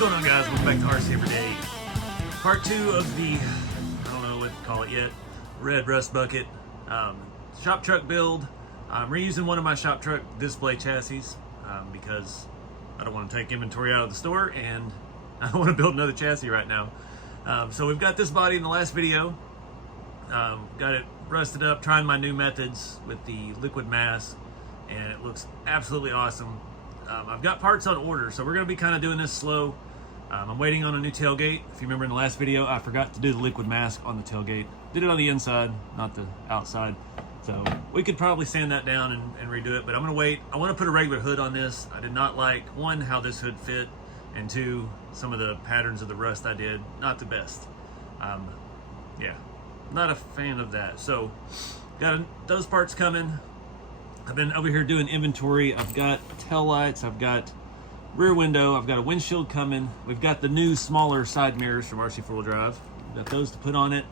going on, guys? Welcome back to RC Everyday. Part 2 of the, I don't know what to call it yet, red rust bucket shop truck build. I'm reusing one of my shop truck display chassis because I don't want to take inventory out of the store and I don't want to build another chassis right now. So we've got this body in the last video. Got it rusted up, trying my new methods with the liquid mask, and it looks absolutely awesome. I've got parts on order, so we're going to be kind of doing this slow. I'm waiting on a new tailgate. If you remember in the last video, I forgot to do the liquid mask on the tailgate. Did it on the inside, not the outside. So we could probably sand that down and redo it, but I'm going to wait. I want to put a regular hood on this. I did not like, one, how this hood fit, and two, some of the patterns of the rust I did. Not the best. Yeah, not a fan of that. So got those parts coming. I've been over here doing inventory. I've got tail lights, I've got rear window, I've got a windshield coming. We've got the new smaller side mirrors from RC 4-wheel drive. We've got those to put on it.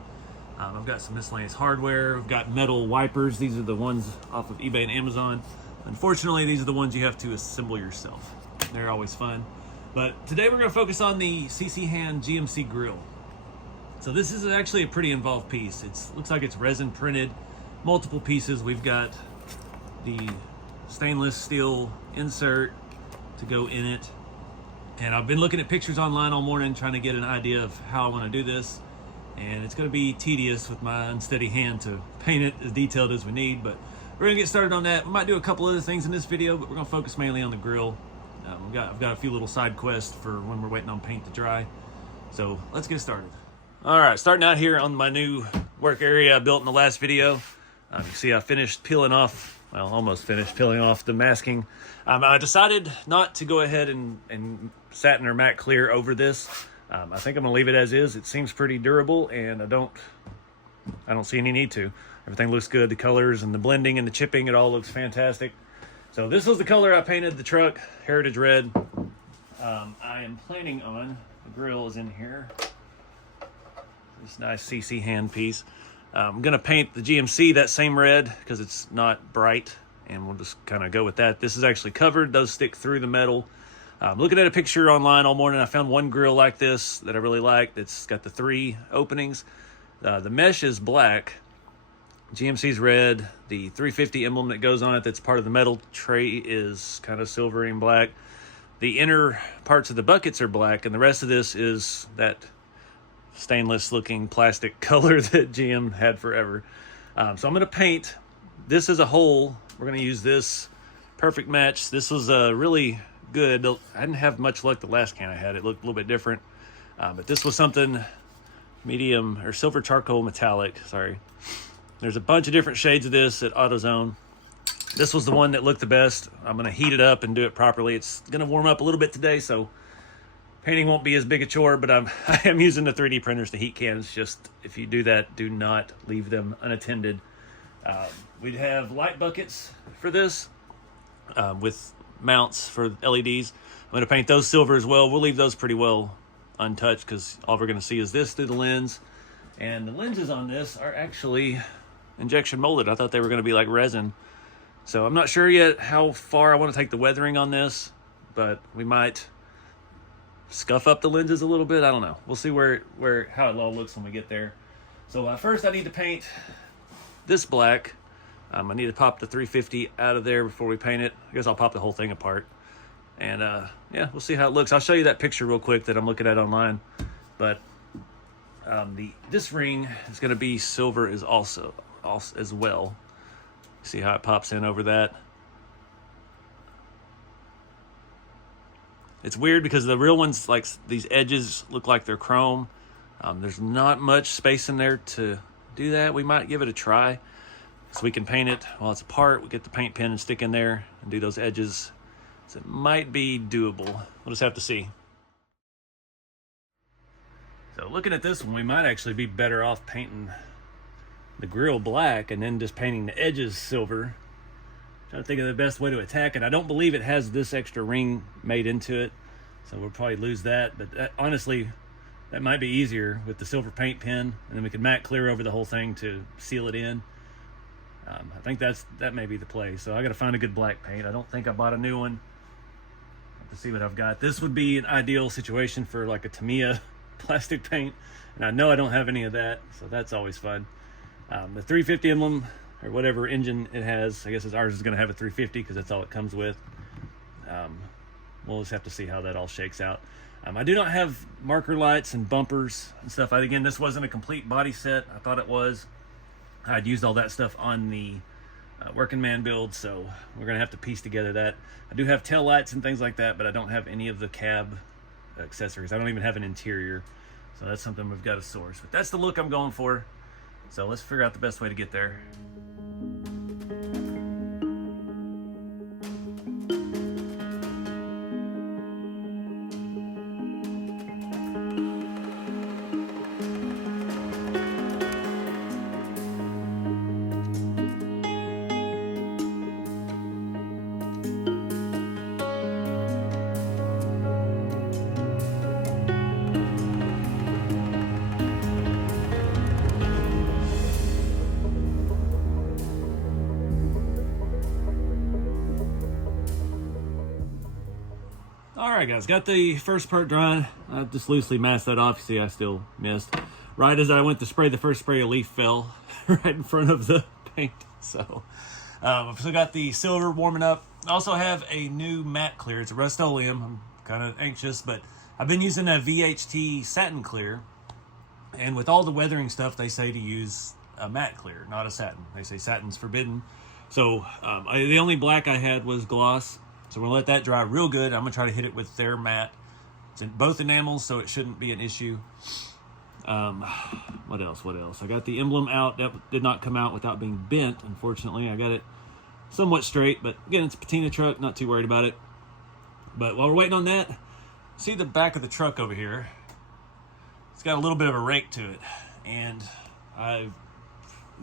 I've got some miscellaneous hardware. We've got metal wipers. These are the ones off of eBay and Amazon. Unfortunately, these are the ones you have to assemble yourself. They're always fun. But today we're going to focus on the CChand GMC Grille. So this is actually a pretty involved piece. It looks like it's resin printed, multiple pieces. We've got the stainless steel insert to go in it, and I've been looking at pictures online all morning trying to get an idea of how I want to do this, and it's going to be tedious with my unsteady hand to paint it as detailed as we need, but we're going to get started on that. We might do a couple other things in this video, but we're going to focus mainly on the grill. I've got a few little side quests for when we're waiting on paint to dry, so let's get started. All right, starting out here on my new work area I built in the last video. You can see I finished peeling off, well, almost finished peeling off the masking. I decided not to go ahead and satin or matte clear over this. I think I'm gonna leave it as is. It seems pretty durable, and I don't see any need to. Everything looks good. The colors and the blending and the chipping, it all looks fantastic. So this was the color I painted the truck, Heritage Red. I am planning on, the grill is in here, this nice CChand piece. I'm gonna paint the GMC that same red because it's not bright, and we'll just kind of go with that. This is actually covered. Those stick through the metal. Looking at a picture online all morning, I found one grill like this that I really like. It's got the 3 openings. The mesh is black. GMC's red. The 350 emblem that goes on it that's part of the metal tray is kind of silvery and black. The inner parts of the buckets are black, and the rest of this is that stainless looking plastic color that GM had forever. So I'm going to paint this as a whole. We're going to use this perfect match. This was really good. I didn't have much luck the last can I had. It looked a little bit different, but this was something medium or silver charcoal metallic. Sorry. There's a bunch of different shades of this at AutoZone. This was the one that looked the best. I'm going to heat it up and do it properly. It's going to warm up a little bit today, so painting won't be as big a chore, but I am using the 3D printers to heat cans. Just, if you do that, do not leave them unattended. We'd have light buckets for this with mounts for LEDs. I'm going to paint those silver as well. We'll leave those pretty well untouched because all we're going to see is this through the lens. And the lenses on this are actually injection molded. I thought they were going to be like resin. So I'm not sure yet how far I want to take the weathering on this, but we might scuff up the lenses a little bit. I don't know. We'll see how it all looks when we get there. So first I need to paint this black. I need to pop the 350 out of there before we paint it. I guess I'll pop the whole thing apart. And yeah, we'll see how it looks. I'll show you that picture real quick that I'm looking at online. But this ring is going to be silver as well. See how it pops in over that. It's weird because the real ones, like these edges, look like they're chrome. There's not much space in there to do that. We might give it a try so we can paint it while it's apart. We get the paint pen and stick in there and do those edges. So it might be doable. We'll just have to see. So looking at this one, we might actually be better off painting the grill black and then just painting the edges silver. Trying to think of the best way to attack it. I don't believe it has this extra ring made into it, so we'll probably lose that. But honestly, that might be easier with the silver paint pen, and then we can matte clear over the whole thing to seal it in. I think that may be the play. So I got to find a good black paint. I don't think I bought a new one. to see what I've got. This would be an ideal situation for like a Tamiya plastic paint, and I know I don't have any of that, so that's always fun. The 350 emblem, or whatever engine it has, I guess ours is going to have a 350 because that's all it comes with. We'll just have to see how that all shakes out. I do not have marker lights and bumpers and stuff. Again, this wasn't a complete body set. I thought it was. I'd used all that stuff on the working man build, so we're gonna have to piece together that. I do have tail lights and things like that, but I don't have any of the cab accessories. I don't even have an interior, so that's something we've got to source. But that's the look I'm going for, so let's figure out the best way to get there. Alright guys, got the first part drying. I just loosely masked that off. You see I still missed. Right as I went to spray the first spray, a leaf fell right in front of the paint. So I've still got the silver warming up. I also have a new matte clear. It's a Rust-Oleum. I'm kind of anxious, but I've been using a VHT satin clear. And with all the weathering stuff, they say to use a matte clear, not a satin. They say satin's forbidden. So the only black I had was gloss. So we're gonna let that dry real good. I'm gonna try to hit it with their matte. It's in both enamels, so it shouldn't be an issue. What else? I got the emblem out. That did not come out without being bent, unfortunately. I got it somewhat straight, but again, it's a patina truck, not too worried about it. But while we're waiting on that, see the back of the truck over here? It's got a little bit of a rake to it, and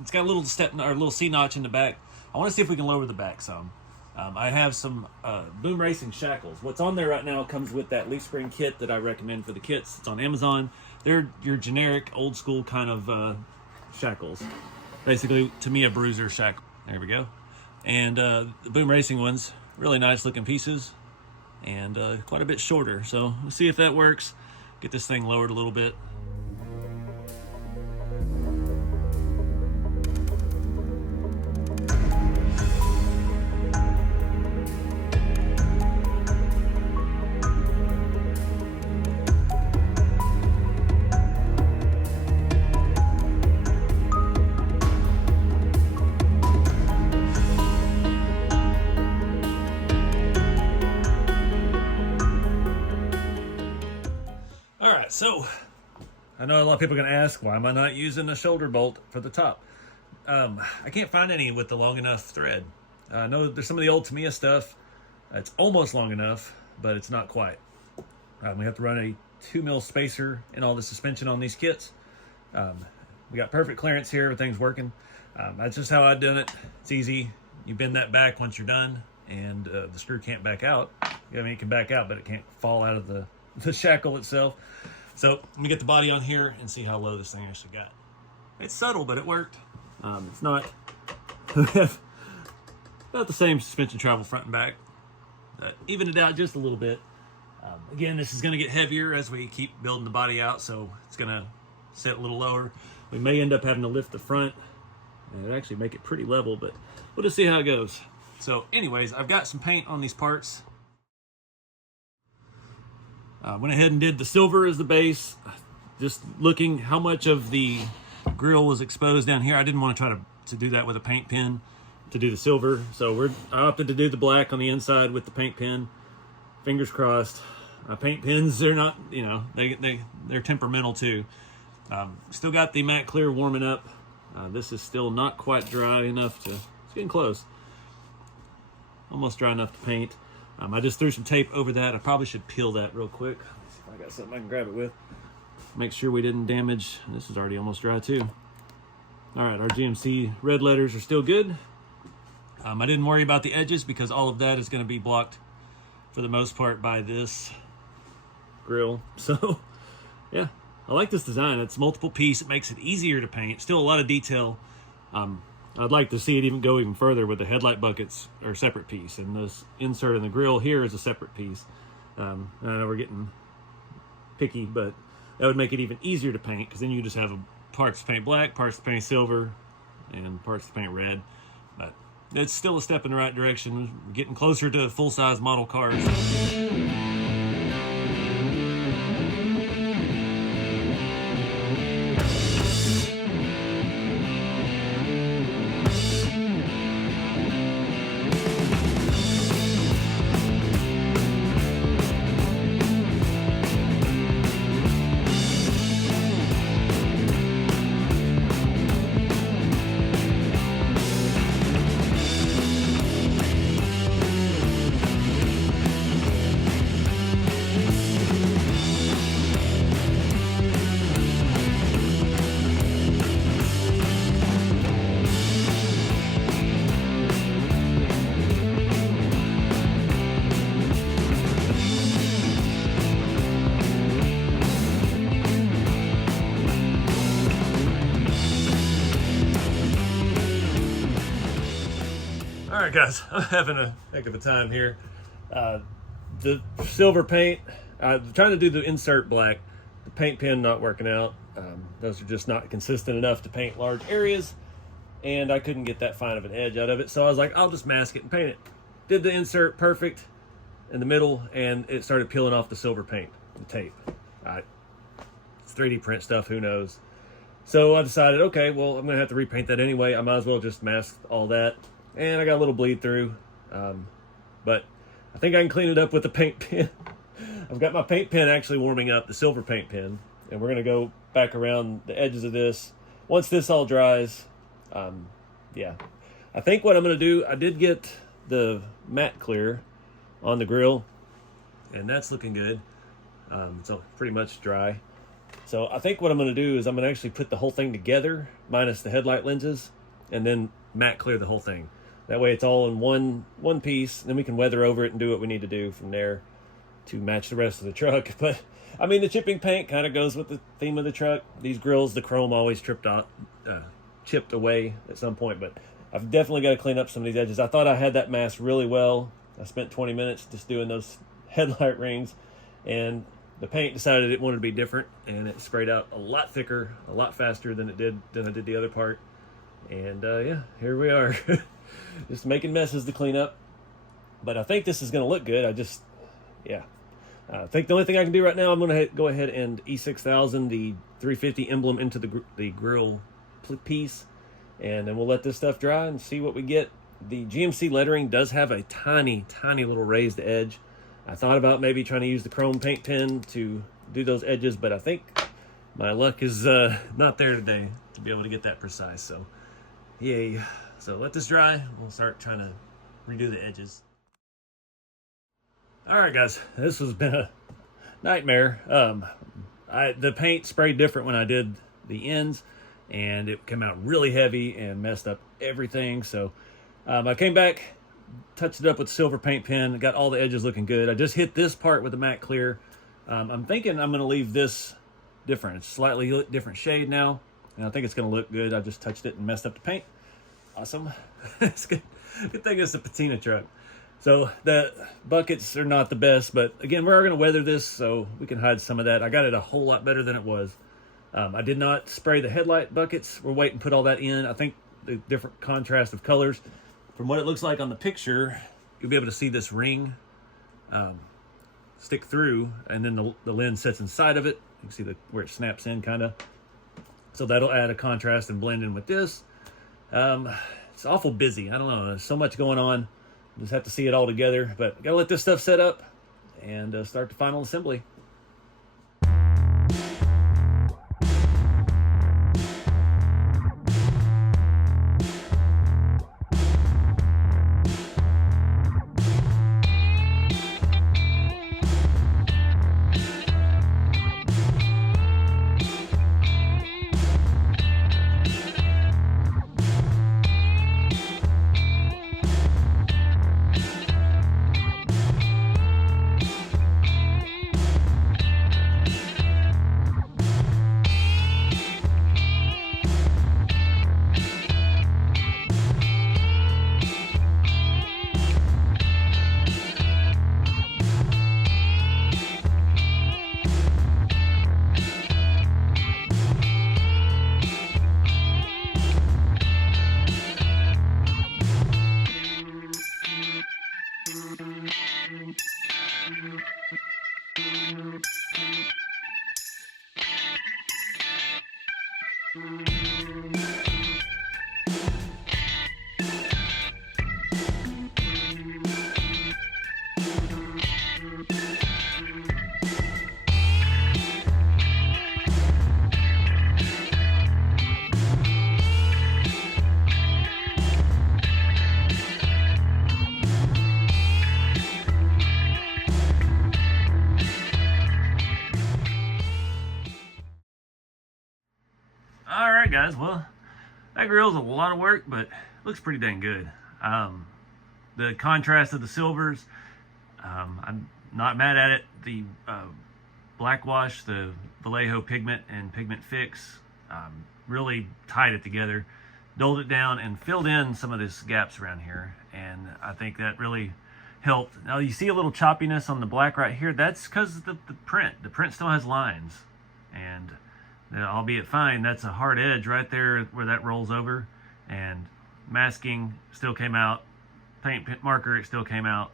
it's got a little little C-notch in the back. I wanna see if we can lower the back some. I have some Boom Racing shackles. What's on there right now comes with that leaf spring kit that I recommend for the kits. It's on Amazon. They're your generic, old school kind of shackles. Basically, to me, a bruiser shackle. There we go. And the Boom Racing ones, really nice looking pieces, and quite a bit shorter. So we'll see if that works. Get this thing lowered a little bit. So, I know a lot of people are going to ask, why am I not using a shoulder bolt for the top? I can't find any with the long enough thread. I know there's some of the old Tamiya stuff. It's almost long enough, but it's not quite. We have to run a 2mm spacer in all the suspension on these kits. We got perfect clearance here, everything's working. That's just how I've done it. It's easy. You bend that back once you're done, and the screw can't back out. I mean, it can back out, but it can't fall out of the shackle itself. So let me get the body on here and see how low this thing actually got. It's subtle, but it worked. It's not about the same suspension travel front and back. Even it out just a little bit. Again, this is going to get heavier as we keep building the body out, so it's going to sit a little lower. We may end up having to lift the front and actually make it pretty level, but we'll just see how it goes. So anyways, I've got some paint on these parts. Went ahead and did the silver as the base, just looking how much of the grill was exposed down here. I didn't want to try to do that with a paint pen to do the silver, so I opted to do the black on the inside with the paint pen. Fingers crossed. Paint pens, they're not, you know, they're temperamental too. Still got the matte clear warming up. This is still not quite dry enough to, it's getting close. Almost dry enough to paint. I just threw some tape over that. I probably should peel that real quick. Let's see if I got something I can grab it with. Make sure we didn't damage. This is already almost dry too. All right, our GMC red letters are still good. I didn't worry about the edges because all of that is going to be blocked for the most part by this grill. So yeah, I like this design. It's multiple piece. It makes it easier to paint. Still a lot of detail. I'd like to see it go even further with the headlight buckets are a separate piece, and this insert in the grill here is a separate piece. I know we're getting picky, but that would make it even easier to paint, because then you just have parts to paint black, parts to paint silver, and parts to paint red. But it's still a step in the right direction. We're getting closer to full-size model cars. Alright guys, I'm having a heck of a time here. The silver paint, I'm trying to do the insert black. The paint pen not working out. Those are just not consistent enough to paint large areas, and I couldn't get that fine of an edge out of it, so I was like, I'll just mask it and paint it. Did the insert perfect in the middle, and it started peeling off the silver paint, the tape. It's 3D print stuff, who knows. So I decided, okay, well, I'm gonna have to repaint that anyway. I might as well just mask all that. And I got a little bleed through, but I think I can clean it up with the paint pen. I've got my paint pen actually warming up, the silver paint pen, and we're gonna go back around the edges of this. Once this all dries, yeah. I think what I'm gonna do, I did get the matte clear on the grill, and that's looking good. It's pretty much dry. So I think what I'm gonna do is I'm gonna actually put the whole thing together, minus the headlight lenses, and then matte clear the whole thing. That way it's all in one piece, and then we can weather over it and do what we need to do from there to match the rest of the truck. But I mean, the chipping paint kind of goes with the theme of the truck. These grills, the chrome always chipped away at some point, but I've definitely got to clean up some of these edges. I thought I had that mask really well. I spent 20 minutes just doing those headlight rings, and the paint decided it wanted to be different, and it sprayed out a lot thicker, a lot faster than I did the other part. And yeah, here we are. Just making messes to clean up, but I think this is going to look good. I think the only thing I can do right now, I'm going to go ahead and E6000 the 350 emblem into the grill piece, and then we'll let this stuff dry and see what we get. The GMC lettering does have a tiny little raised edge. I thought about maybe trying to use the chrome paint pen to do those edges, but I think my luck is not there today to be able to get that precise. So yay. So let this dry. We'll start trying to redo the edges. All right, guys, this has been a nightmare. The paint sprayed different when I did the ends, and it came out really heavy and messed up everything. So I came back, touched it up with silver paint pen, got all the edges looking good. I just hit this part with the matte clear. I'm thinking I'm going to leave this different. It's slightly different shade now, and I think it's going to look good. I just touched it and messed up the paint. Awesome. It's good. Good thing it's a patina truck. So the buckets are not the best, but again, we're going to weather this so we can hide some of that. I got it a whole lot better than it was. I did not spray the headlight buckets. We're waiting to put all that in. I think the different contrast of colors, from what it looks like on the picture, you'll be able to see this ring stick through, and then the lens sits inside of it. You can see where it snaps in, kind of. So that'll add a contrast and blend in with this. It's awful busy. I don't know. There's so much going on. Just have to see it all together. But gotta let this stuff set up and start the final assembly. Alright guys, well, that grille's a lot of work, but looks pretty dang good. The contrast of the silvers, I'm not mad at it. The black wash, the Vallejo pigment and pigment fix, really tied it together, dulled it down, and filled in some of these gaps around here. And I think that really helped. Now you see a little choppiness on the black right here. That's because the print. The print still has lines, and albeit fine, that's a hard edge right there where that rolls over, and masking still came out, paint marker, it still came out,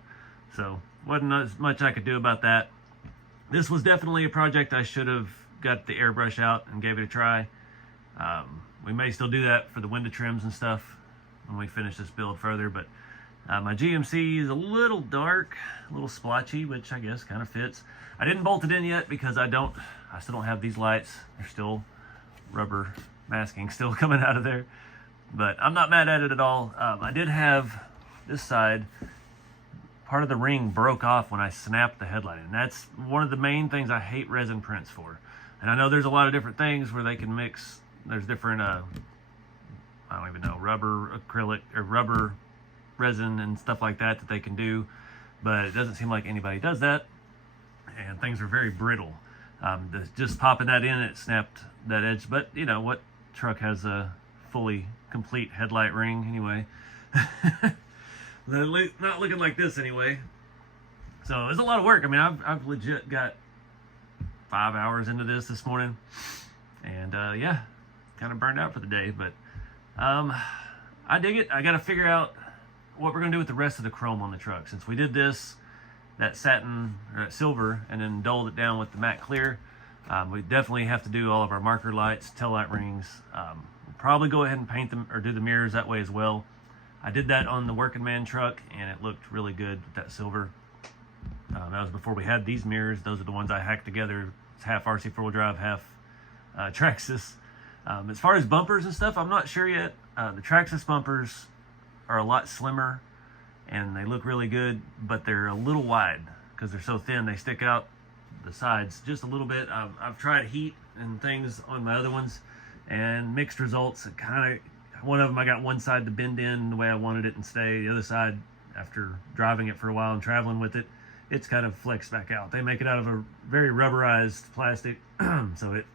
so wasn't as much I could do about that. This was definitely a project I should have got the airbrush out and gave it a try. We may still do that for the window trims and stuff when we finish this build further, but my GMC is a little dark, a little splotchy, which I guess kind of fits. I didn't bolt it in yet because I still don't have these lights. They're still rubber masking still coming out of there, but I'm not mad at it at all. I did have this side, part of the ring broke off when I snapped the headlight, and that's one of the main things I hate resin prints for. And I know there's a lot of different things where they can mix, there's different I don't even know, rubber acrylic or rubber resin and stuff like that they can do, but it doesn't seem like anybody does that, and things are very brittle. Just popping that in, it snapped that edge, but you know what truck has a fully complete headlight ring anyway? Not looking like this anyway. So it's a lot of work. I mean, I've legit got 5 hours into this morning, and yeah, kind of burned out for the day, but I dig it. I got to figure out what we're gonna do with the rest of the chrome on the truck. Since we did that satin or that silver and then dulled it down with the matte clear, we definitely have to do all of our marker lights, tail light rings. We'll probably go ahead and paint them or do the mirrors that way as well. I did that on the working man truck and it looked really good with that silver. That was before we had these mirrors. Those are the ones I hacked together. It's half RC 4-wheel drive, half Traxxas. As far as bumpers and stuff, I'm not sure yet. The Traxxas bumpers are a lot slimmer and they look really good, but they're a little wide because they're so thin. They stick out the sides just a little bit. I've tried heat and things on my other ones and mixed results. It kind of, one of them I got one side to bend in the way I wanted it and stay. The other side, after driving it for a while and traveling with it, it's kind of flexed back out. They make it out of a very rubberized plastic, so it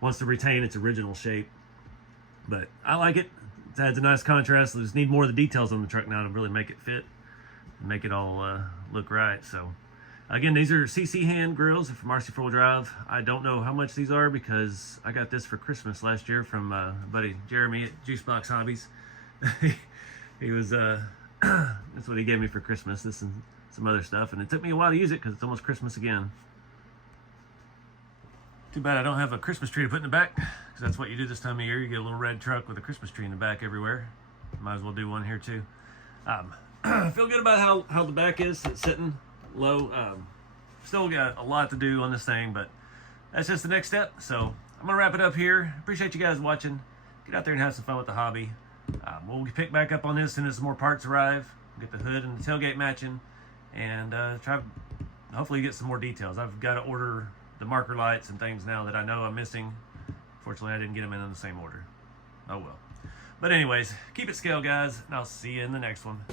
wants to retain its original shape. But I like it. It adds a nice contrast. I just need more of the details on the truck now to really make it fit and make it all look right. So again, these are CChand grills from RC 4-wheel drive. I don't know how much these are because I got this for Christmas last year from buddy Jeremy at Juicebox Hobbies. He was that's what he gave me for Christmas, this and some other stuff, and it took me a while to use it because it's almost Christmas again. Too bad I don't have a Christmas tree to put in the back, because that's what you do this time of year. You get a little red truck with a Christmas tree in the back everywhere. Might as well do one here too. I feel good about how the back is. It's sitting low. Still got a lot to do on this thing, but that's just the next step. So I'm gonna wrap it up here. Appreciate you guys watching. Get out there and have some fun with the hobby. We'll pick back up on this as soon as some more parts arrive. Get the hood and the tailgate matching, and try hopefully get some more details. I've got to order the marker lights and things now that I know I'm missing. Fortunately, I didn't get them in the same order. Oh well. But anyways, keep it scale, guys, and I'll see you in the next one.